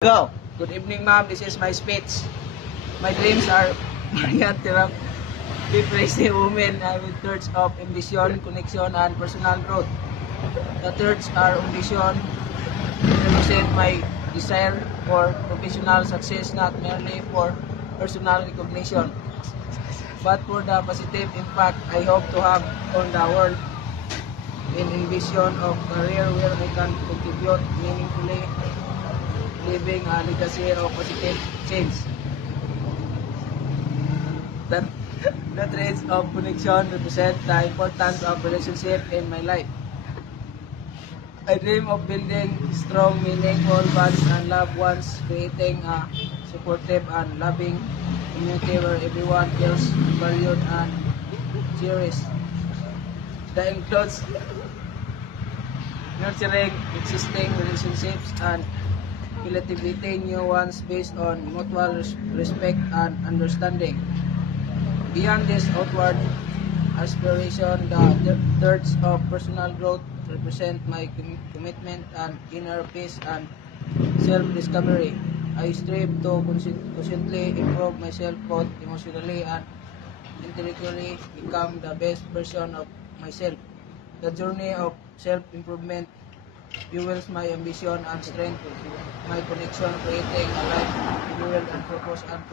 Go. Good evening, ma'am. This is my speech. My dreams are Marian Therapy, raising women with thirds of ambition, connection, and personal growth. The thirds are ambition represent my desire for professional success, not merely for personal recognition, but for the positive impact I hope to have on the world. In envision of career where I can contribute meaningfully, leaving a legacy of positive change. That the traits of connection represent the importance of relationship in my life. I dream of building strong, meaningful bonds and loved ones, creating a supportive and loving community where everyone feels valued and cherished. That includes nurturing existing relationships and cultivating new ones based on mutual respect and understanding. Beyond this outward aspiration, the thirds of personal growth represent my commitment and inner peace and self-discovery. I strive to constantly improve myself both emotionally and intellectually, become the best version of myself. The journey of self-improvement fuels my ambition and strength, my connection, creating a life fueled and purpose and